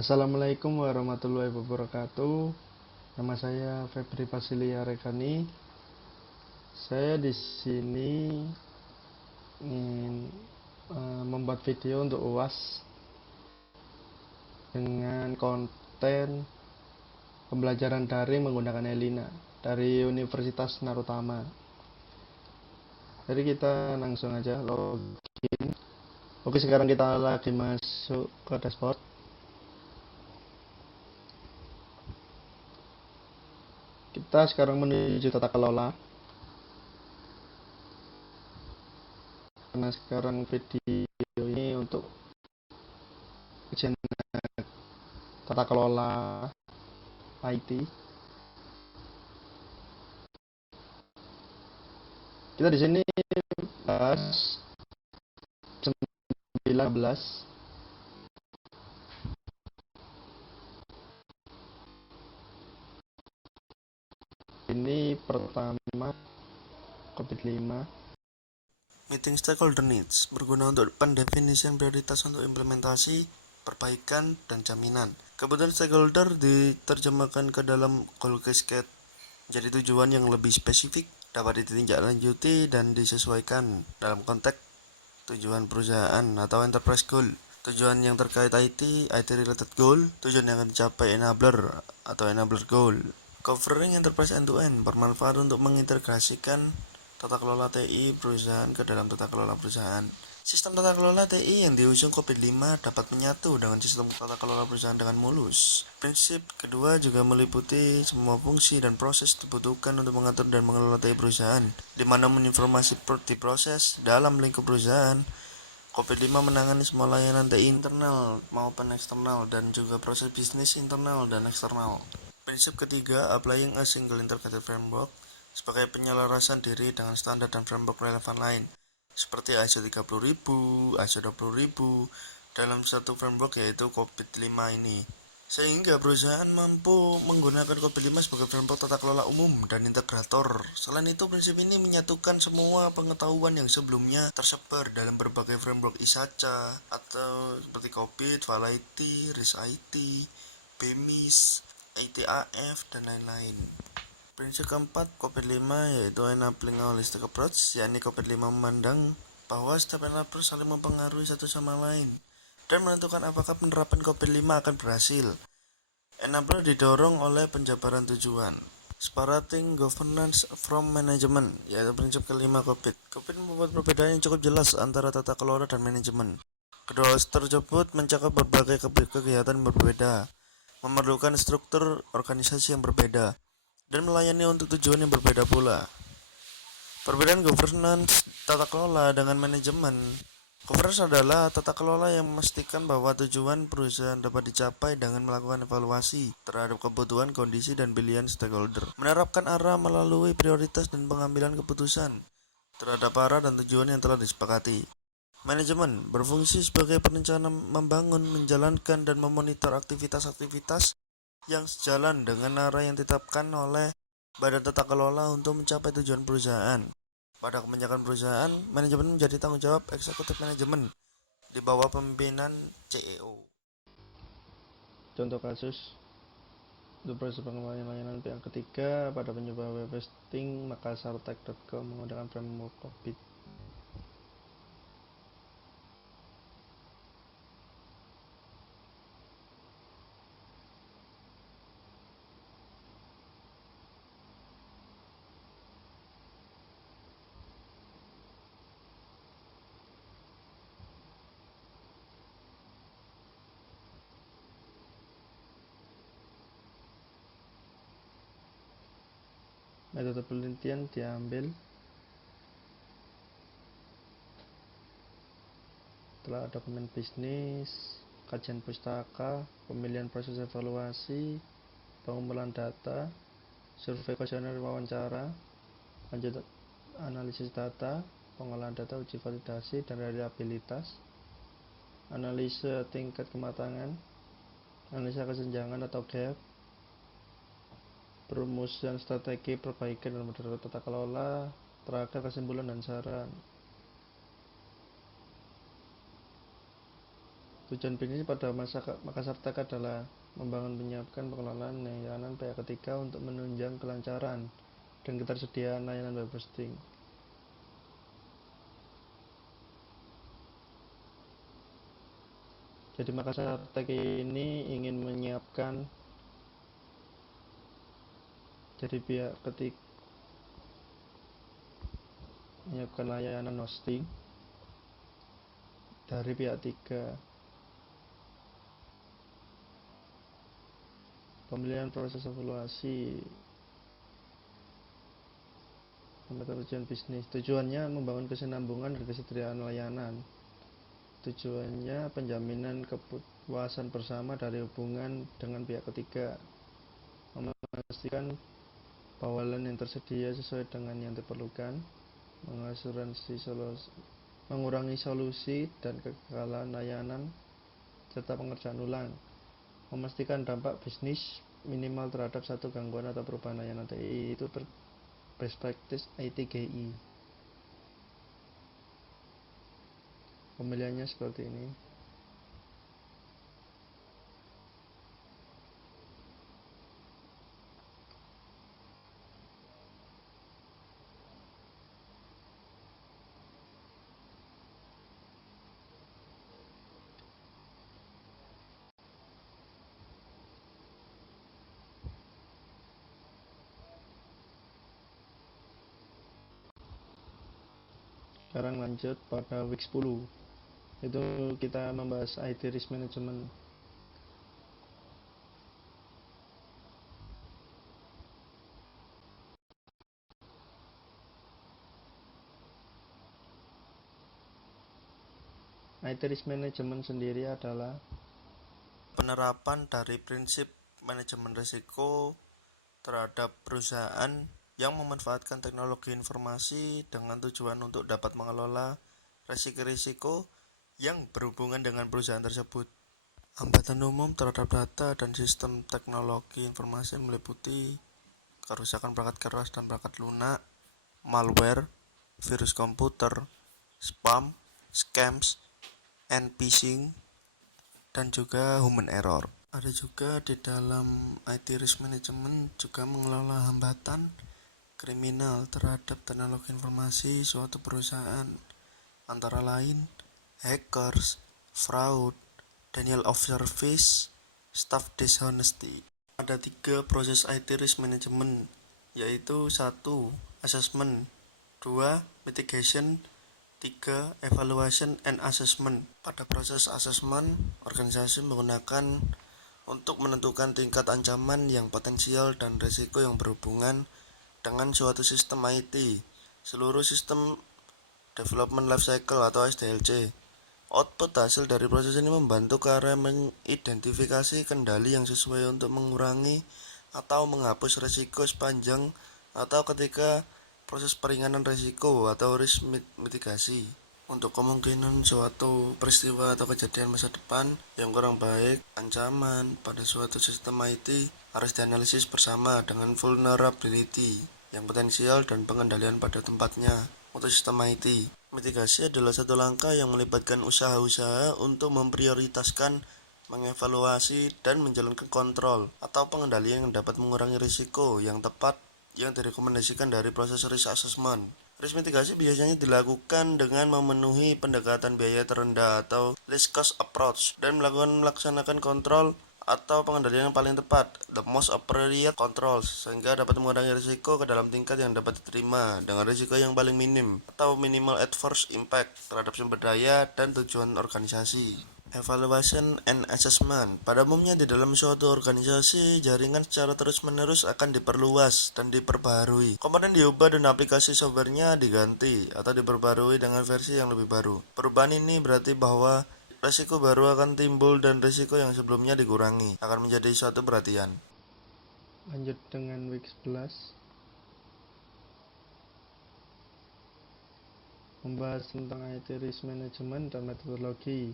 Assalamualaikum warahmatullahi wabarakatuh. Nama saya Febri Pasilia Rekani. Saya di sini ingin membuat video untuk UAS dengan konten pembelajaran daring menggunakan Elina dari Universitas Narutama. Jadi kita langsung aja login. Oke, sekarang kita lagi masuk ke dashboard. Kita sekarang menuju tata kelola. Karena sekarang video ini untuk ujian tata kelola IT. Kita di sini bahas 19. Ini pertama COVID-5. Meeting stakeholder needs berguna untuk pendefinisian prioritas untuk implementasi, perbaikan, dan jaminan. Kebutuhan stakeholder diterjemahkan ke dalam goal cascade menjadi tujuan yang lebih spesifik, dapat ditindaklanjuti dan disesuaikan dalam konteks tujuan perusahaan atau enterprise goal. Tujuan yang terkait IT related goal, tujuan yang akan dicapai enabler atau enabler goal. Covering enterprise end-to-end bermanfaat untuk mengintegrasikan tata kelola TI perusahaan ke dalam tata kelola perusahaan. Sistem tata kelola TI yang diusung COVID-5 dapat menyatu dengan sistem tata kelola perusahaan dengan mulus. Prinsip kedua juga meliputi semua fungsi dan proses dibutuhkan untuk mengatur dan mengelola TI perusahaan, di mana informasi diproses dalam lingkup perusahaan. COVID-5 menangani semua layanan TI internal maupun eksternal dan juga proses bisnis internal dan eksternal. Prinsip ketiga, applying a single integrated framework sebagai penyelarasan diri dengan standar dan framework relevan lain seperti ISO 30000, ISO 20000 dalam satu framework yaitu COVID-5 ini. Sehingga perusahaan mampu menggunakan COVID-5 sebagai framework tata kelola umum dan integrator. Selain itu, prinsip ini menyatukan semua pengetahuan yang sebelumnya tersebar dalam berbagai framework ISACA atau seperti COVID, VAL-IT, RIS-IT, BEMIS, ITAF, dan lain-lain. Prinsip keempat COVID-5 yaitu enabling a holistic approach, yakni COVID-5 memandang bahwa setiap enabler saling mempengaruhi satu sama lain dan menentukan apakah penerapan COVID-5 akan berhasil. Enabler didorong oleh penjabaran tujuan. Separating governance from management, yaitu prinsip kelima COVID. COVID membuat perbedaan yang cukup jelas antara tata kelola dan manajemen. Kedua tersebut mencakup berbagai kegiatan berbeda, memerlukan struktur organisasi yang berbeda, dan melayani untuk tujuan yang berbeda pula. Perbedaan governance tata kelola dengan manajemen. Governance adalah tata kelola yang memastikan bahwa tujuan perusahaan dapat dicapai dengan melakukan evaluasi terhadap kebutuhan, kondisi, dan pilihan stakeholder. Menerapkan arah melalui prioritas dan pengambilan keputusan terhadap arah dan tujuan yang telah disepakati. Manajemen berfungsi sebagai perencana, membangun, menjalankan, dan memonitor aktivitas-aktivitas yang sejalan dengan arah yang ditetapkan oleh Badan Tata Kelola untuk mencapai tujuan perusahaan. Pada kebijakan perusahaan, manajemen menjadi tanggung jawab eksekutif manajemen di bawah pemimpinan CEO. Contoh kasus untuk proses pengembangan layanan pihak ketiga pada pencoba web hosting makassartech.com menggunakan framework COVID. Metode penelitian diambil telah dokumen bisnis, kajian pustaka, pemilihan proses evaluasi, pengumpulan data, survei kuesioner wawancara, lanjut analisis data, pengolahan data, uji validasi dan reliabilitas, analisa tingkat kematangan, analisa kesenjangan atau gap, perumusan strategi perbaikan dan model tata kelola, terakhir kesimpulan dan saran. Tujuan bisnis pada Makassar Tech adalah membangun menyiapkan pengelolaan layanan pihak ketiga untuk menunjang kelancaran dan ketersediaan layanan web hosting. Jadi Makassar Tech ini ingin menyiapkan jadi pihak ketiga menyiapkan layanan hosting dari pihak tiga. Pemilihan proses evaluasi tujuan bisnis. Tujuannya membangun kesinambungan dan kesetiaan layanan. Tujuannya penjaminan kepuasan bersama dari hubungan dengan pihak ketiga. Memastikan bahwa layanan yang tersedia sesuai dengan yang diperlukan. Mengurangi solusi dan kegagalan layanan serta pengerjaan ulang. Memastikan dampak bisnis minimal terhadap satu gangguan atau perubahan layanan TI, itu best practice ITGI. Pemilihannya seperti ini. Sekarang lanjut pada week 10. Itu kita membahas IT Risk Management. IT Risk Management sendiri adalah penerapan dari prinsip manajemen risiko terhadap perusahaan yang memanfaatkan teknologi informasi dengan tujuan untuk dapat mengelola risiko-risiko yang berhubungan dengan perusahaan tersebut. Hambatan umum terhadap data dan sistem teknologi informasi meliputi kerusakan perangkat keras dan perangkat lunak, malware, virus komputer, spam, scams, and phishing, dan juga human error. Ada juga di dalam IT Risk Management juga mengelola hambatan kriminal terhadap teknologi informasi suatu perusahaan, antara lain hackers, fraud, denial of service, staff dishonesty. Ada 3 proses IT Risk Management, yaitu 1. Assessment, 2. Mitigation, 3. Evaluation and Assessment. Pada proses assessment, organisasi menggunakan untuk menentukan tingkat ancaman yang potensial dan risiko yang berhubungan dengan suatu sistem IT, seluruh sistem development life cycle atau SDLC. Output hasil dari proses ini membantu ke arah mengidentifikasi kendali yang sesuai untuk mengurangi atau menghapus risiko sepanjang atau ketika proses peringanan risiko atau risk mitigasi. Untuk kemungkinan suatu peristiwa atau kejadian masa depan yang kurang baik, ancaman pada suatu sistem IT harus dianalisis bersama dengan vulnerability yang potensial dan pengendalian pada tempatnya untuk sistem IT. Mitigasi adalah satu langkah yang melibatkan usaha-usaha untuk memprioritaskan, mengevaluasi, dan menjalankan kontrol atau pengendalian yang dapat mengurangi risiko yang tepat yang direkomendasikan dari proses risk assessment. Risk mitigasi biasanya dilakukan dengan memenuhi pendekatan biaya terendah atau least cost approach dan melaksanakan kontrol atau pengendalian yang paling tepat, the most appropriate controls, sehingga dapat mengurangi risiko ke dalam tingkat yang dapat diterima dengan risiko yang paling minim atau minimal adverse impact terhadap sumber daya dan tujuan organisasi. Evaluation and Assessment. Pada umumnya di dalam suatu organisasi, jaringan secara terus-menerus akan diperluas dan diperbaharui. Komponen diubah dan aplikasi softwarenya diganti atau diperbarui dengan versi yang lebih baru. Perubahan ini berarti bahwa risiko baru akan timbul dan risiko yang sebelumnya dikurangi akan menjadi suatu perhatian. Lanjut dengan week 11. Membahas tentang IT Risk Management dan metodologi.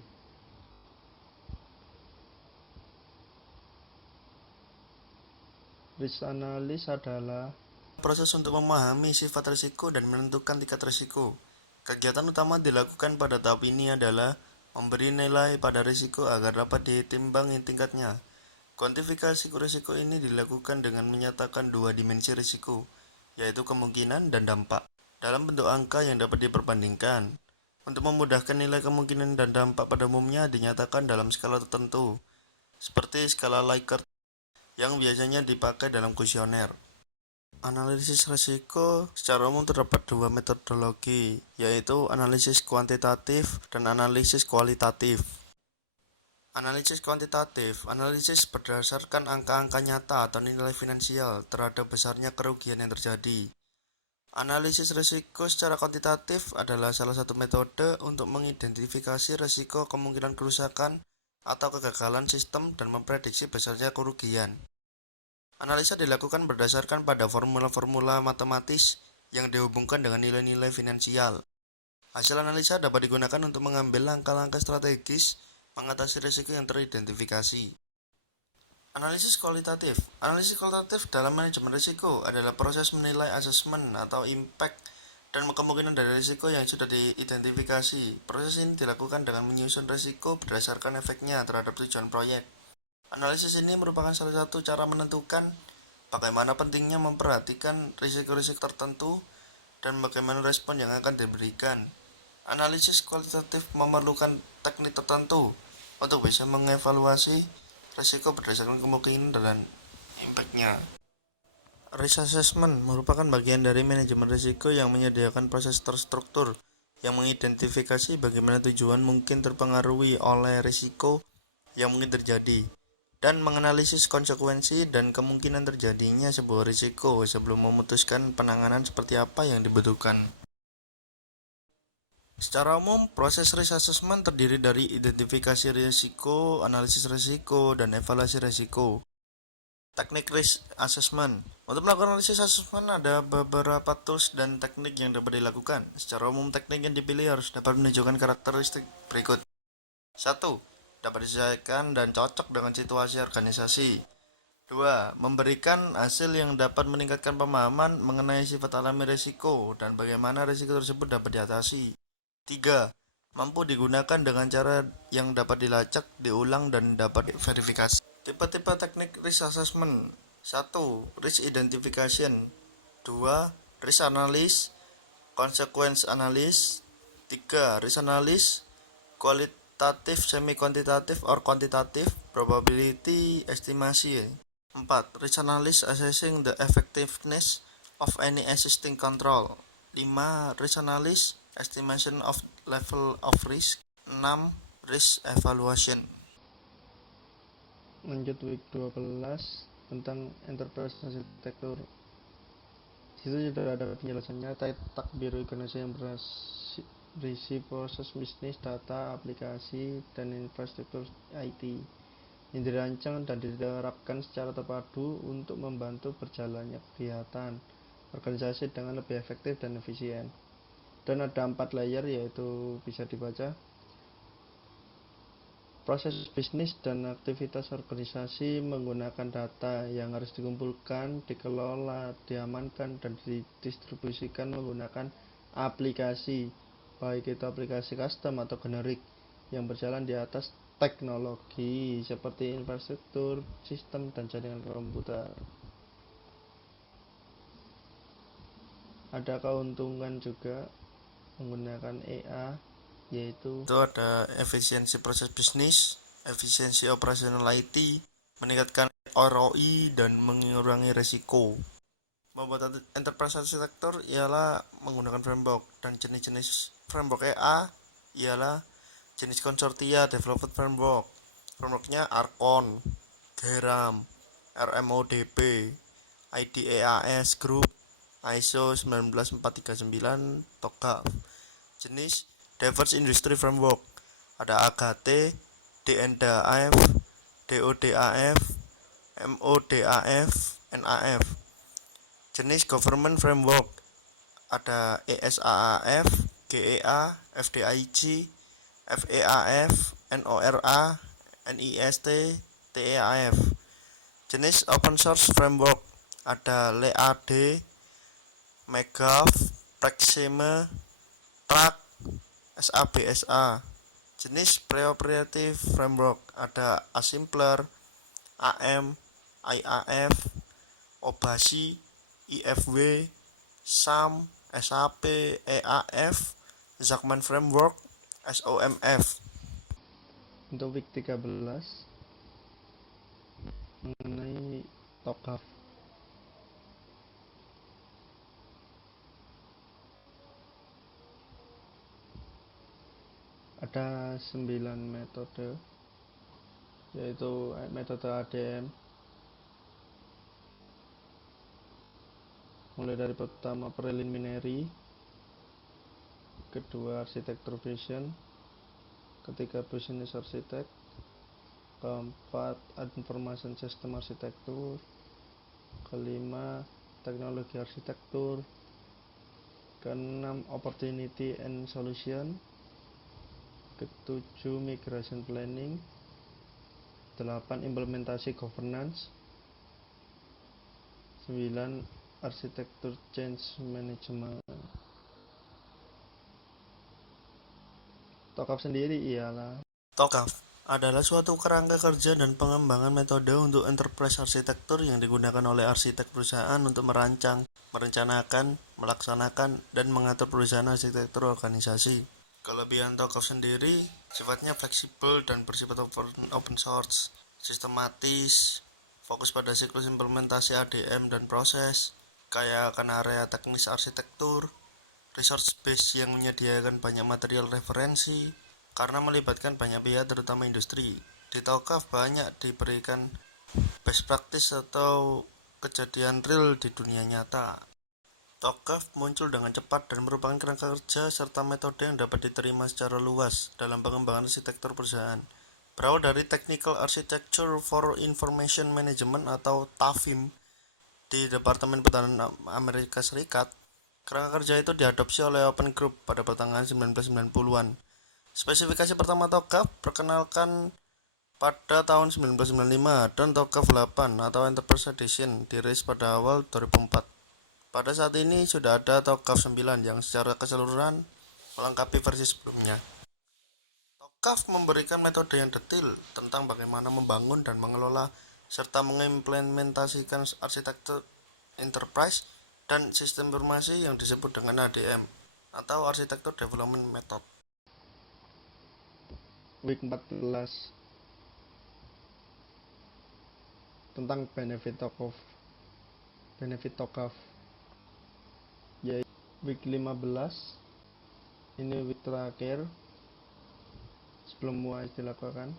Risk analysis adalah proses untuk memahami sifat risiko dan menentukan tingkat risiko. Kegiatan utama dilakukan pada tahap ini adalah memberi nilai pada risiko agar dapat ditimbangi tingkatnya. Kuantifikasi risiko ini dilakukan dengan menyatakan dua dimensi risiko, yaitu kemungkinan dan dampak, dalam bentuk angka yang dapat diperbandingkan. Untuk memudahkan nilai kemungkinan dan dampak pada umumnya dinyatakan dalam skala tertentu, seperti skala Likert yang biasanya dipakai dalam kuesioner. Analisis risiko secara umum terdapat dua metodologi, yaitu analisis kuantitatif dan analisis kualitatif. Analisis kuantitatif, analisis berdasarkan angka-angka nyata atau nilai finansial terhadap besarnya kerugian yang terjadi. Analisis risiko secara kuantitatif adalah salah satu metode untuk mengidentifikasi risiko kemungkinan kerusakan atau kegagalan sistem dan memprediksi besarnya kerugian. Analisa dilakukan berdasarkan pada formula-formula matematis yang dihubungkan dengan nilai-nilai finansial. Hasil analisa dapat digunakan untuk mengambil langkah-langkah strategis mengatasi risiko yang teridentifikasi. Analisis kualitatif. Analisis kualitatif dalam manajemen risiko adalah proses menilai asesmen atau impact dan kemungkinan dari risiko yang sudah diidentifikasi. Proses ini dilakukan dengan menyusun risiko berdasarkan efeknya terhadap tujuan proyek. Analisis ini merupakan salah satu cara menentukan bagaimana pentingnya memperhatikan risiko-risiko tertentu dan bagaimana respon yang akan diberikan. Analisis kualitatif memerlukan teknik tertentu untuk bisa mengevaluasi risiko berdasarkan kemungkinan dan impact-nya. Risk assessment merupakan bagian dari manajemen risiko yang menyediakan proses terstruktur yang mengidentifikasi bagaimana tujuan mungkin terpengaruhi oleh risiko yang mungkin terjadi, dan menganalisis konsekuensi dan kemungkinan terjadinya sebuah risiko sebelum memutuskan penanganan seperti apa yang dibutuhkan. Secara umum, proses risk assessment terdiri dari identifikasi risiko, analisis risiko, dan evaluasi risiko. Teknik risk assessment. Untuk melakukan analisis assessment ada beberapa tools dan teknik yang dapat dilakukan. Secara umum, teknik yang dipilih harus dapat menunjukkan karakteristik berikut. 1. Dapat disesuaikan dan cocok dengan situasi organisasi. 2. Memberikan hasil yang dapat meningkatkan pemahaman mengenai sifat alami risiko dan bagaimana risiko tersebut dapat diatasi. 3. Mampu digunakan dengan cara yang dapat dilacak, diulang, dan dapat diverifikasi. Tipe-tipe teknik risk assessment. 1. Risk identification. 2. Risk analysis, consequence analysis. 3. Risk analysis, qualitative, semi-quantitative, or quantitative, probability estimasi. 4. Risk analysis assessing the effectiveness of any existing control. 5. Risk analysis, estimation of level of risk. 6. Risk evaluation. Lanjut week 12 tentang enterprise arsitektur. Situ sudah ada penjelasannya takbir organisasi yang berisi proses bisnis, data, aplikasi, dan infrastruktur IT yang dirancang dan diterapkan secara terpadu untuk membantu berjalannya kegiatan organisasi dengan lebih efektif dan efisien. Dan ada 4 layer, yaitu bisa dibaca: proses bisnis dan aktivitas organisasi menggunakan data yang harus dikumpulkan, dikelola, diamankan, dan didistribusikan menggunakan aplikasi, baik itu aplikasi custom atau generik yang berjalan di atas teknologi seperti infrastruktur, sistem, dan jaringan komputer. Ada keuntungan juga menggunakan EA, yaitu Itu ada efisiensi proses bisnis, efisiensi operasional IT, meningkatkan ROI, dan mengurangi risiko. Membuat enterprise arsitektur ialah menggunakan framework, dan jenis-jenis framework EA ialah jenis konsortia development framework. Frameworknya Archon, Geram, RMODB, IDEAS Group, ISO 19439, TOGAF. Jenis Diverse Industry Framework ada AGAT, DNDAF, DODAF, MODAF, NAF. Jenis Government Framework ada ESAAF, GEA, FDIC, FEAF, NORA, NIST, TEAF. Jenis Open Source Framework ada LEAD, MEGAF, Praxime, TRAC, SABSA. Jenis Preoperative Framework ada Assembler, AM, IAF, Obasi, IFW, SAM, SAP, EAF, Zachman Framework, SOMF. Untuk week 13 mengenai TOGAF. Ada 9 metode, yaitu metode ADM, mulai dari pertama preliminary, kedua arsitektur vision, ketiga business architect, keempat information system arsitektur, kelima teknologi arsitektur, keenam opportunity and solution, ketujuh migration planning, 8 implementasi governance, 9 arsitektur change management. TOGAF sendiri ialah TOGAF adalah suatu kerangka kerja dan pengembangan metode untuk enterprise arsitektur yang digunakan oleh arsitek perusahaan untuk merancang, merencanakan, melaksanakan, dan mengatur perusahaan arsitektur organisasi. Kelebihan TOGAF sendiri sifatnya fleksibel dan bersifat open source, sistematis, fokus pada siklus implementasi ADM dan proses, kaya akan area teknis arsitektur, resource base yang menyediakan banyak material referensi, karena melibatkan banyak pihak terutama industri. Di TOGAF banyak diberikan best practice atau kejadian real di dunia nyata. TOGAF muncul dengan cepat dan merupakan kerangka kerja serta metode yang dapat diterima secara luas dalam pengembangan arsitektur perusahaan. Berawal dari Technical Architecture for Information Management atau TAFIM di Departemen Pertahanan Amerika Serikat, kerangka kerja itu diadopsi oleh Open Group pada pertengahan 1990-an. Spesifikasi pertama TOGAF perkenalkan pada tahun 1995 dan TOGAF 8 atau Enterprise Edition dirilis pada awal 2004. Pada saat ini sudah ada TOGAF 9 yang secara keseluruhan melengkapi versi sebelumnya. TOGAF memberikan metode yang detail tentang bagaimana membangun dan mengelola serta mengimplementasikan arsitektur enterprise dan sistem informasi yang disebut dengan ADM atau Architecture Development Method. week 14 tentang benefit TOGAF, yaitu week 15 ini week terakhir sebelum UAS dilakukan.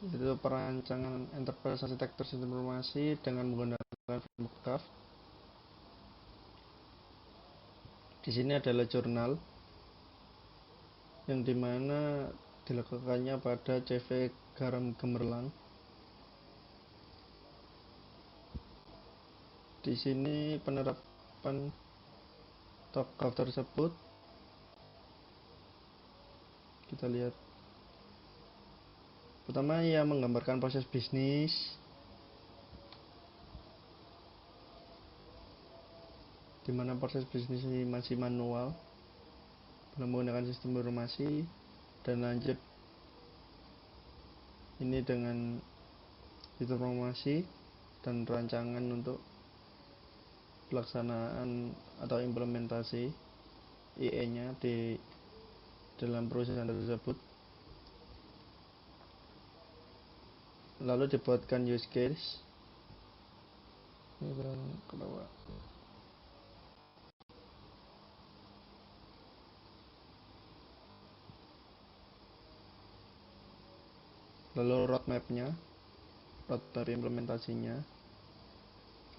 Itu perancangan enterprise arsitektur sistem informasi dengan menggunakan framework TOGAF. Di sini adalah jurnal yang dimana dilakukannya pada CV Garam Gemerlang. Di sini penerapan TOGAF tersebut kita lihat. Pertama, ia menggambarkan proses bisnis, di mana proses bisnis ini masih manual belum menggunakan sistem informasi, dan lanjut ini dengan sistem informasi dan rancangan untuk pelaksanaan atau implementasi IE-nya di dalam perusahaan tersebut. Lalu dibuatkan use case. Lalu roadmap-nya, roadmap implementasinya.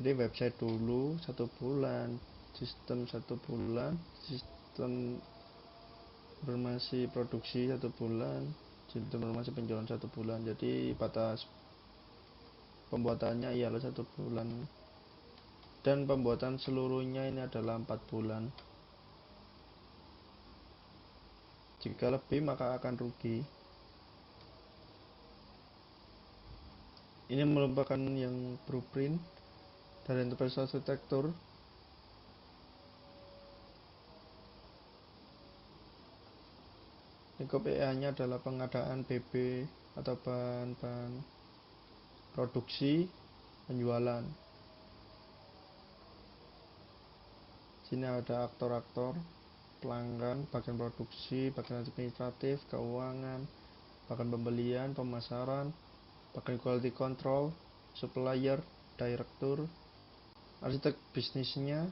Jadi website dulu 1 bulan, sistem 1 bulan, sistem informasi produksi 1 bulan, sistem informasi penjualan 1 bulan. Jadi batas pembuatannya ialah 1 bulan, dan pembuatan seluruhnya ini adalah 4 bulan. Jika lebih maka akan rugi. Ini merupakan yang blueprint dari enterprise arsitektur Lingkup EA-nya adalah pengadaan BB atau bahan-bahan produksi, penjualan. Sini ada aktor-aktor, pelanggan, bagian produksi, bagian administratif, keuangan, bagian pembelian, pemasaran, bagian quality control, supplier, direktur, arsitek bisnisnya.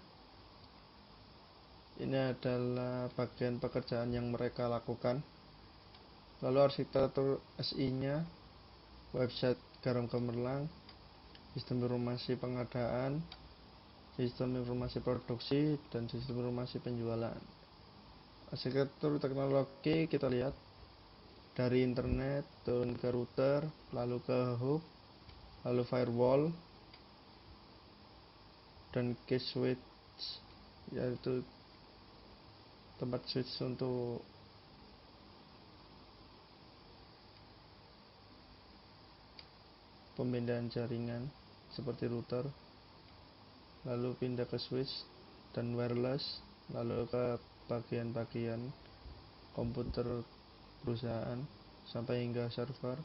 Ini adalah bagian pekerjaan yang mereka lakukan. Lalu arsitektur SI-nya, website Garam Gemerlang, sistem informasi pengadaan, sistem informasi produksi, dan sistem informasi penjualan. Arsitektur teknologi kita lihat dari internet turun ke router, lalu ke hub, lalu firewall, dan key switch, yaitu tempat switch untuk pemindahan jaringan seperti router, lalu pindah ke switch dan wireless, lalu ke bagian-bagian komputer perusahaan sampai hingga server.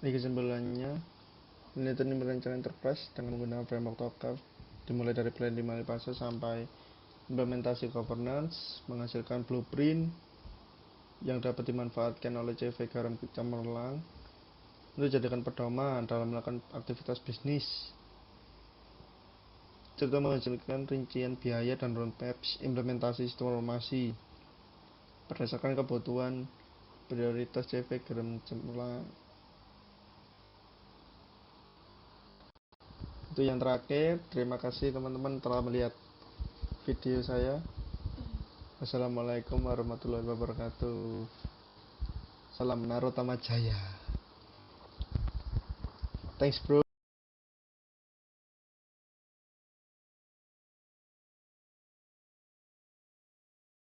Di kesimpulannya, penelitian merancang enterprise dengan menggunakan framework TOGAF dimulai dari planning fase sampai implementasi governance, menghasilkan blueprint yang dapat dimanfaatkan oleh CV Garam Gemerlang untuk dijadikan pedoman dalam melakukan aktivitas bisnis, serta menghasilkan rincian biaya dan roadmap implementasi sistem informasi berdasarkan kebutuhan prioritas CV Garam Gemerlang. Itu yang terakhir. Terima kasih teman-teman telah melihat video saya. Wassalamualaikum warahmatullahi wabarakatuh. Salam Narotama Jaya. Thanks bro.